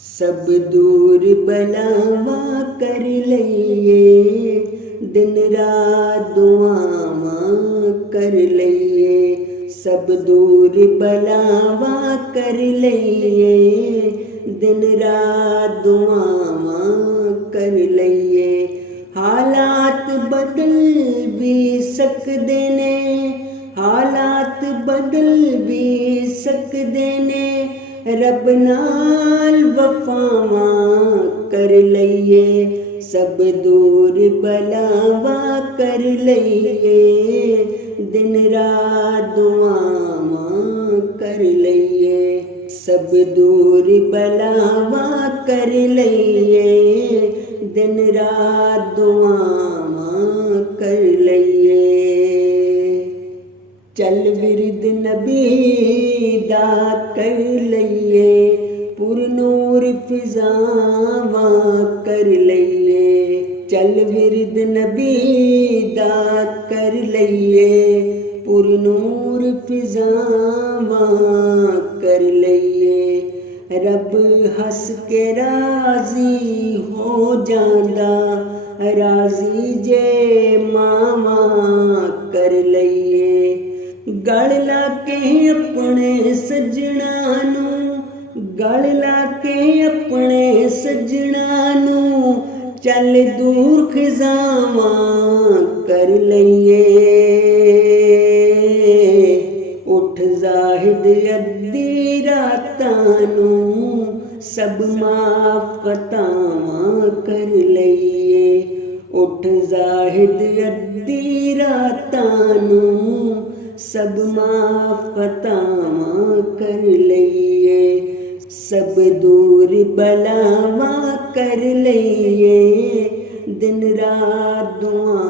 सब दूर बलावा कर लइए, दिन रात दुआवां कर लइए। सब दूर बलावा कर लइए, दिन रात दुआवां कर लइए। हालात बदल भी सकदे ने, हालात बदल भी सकदे ने। रब नाल वफावां कर लइए, सब दूर बलावां कर लइए। दिन रात दुआवां कर लइए, सब दूर बलावां कर लइए। दिन रात दुआवां कर लइए। चल विरद नबी दा कर लइए, पुरनूर फिजावां कर लइए। चल विरद नबी दा कर लइए, पुरनूर फिजावां कर लइए। रब हस के राजी हो जांदा, राजी जे मावां कर लइए। गल ला के अपने सजना नू, गल ला के अपने सजना नू। चल दूर खिजावां कर लइए। उठ जाहिद अद्धी रातां नू, सब माफ खतावां कर लइए। उठ जाहिद अद्धी रातां नू, सब माफ खतावां कर लइए। सब दूर बलावां कर लइए, दिन रात दुआ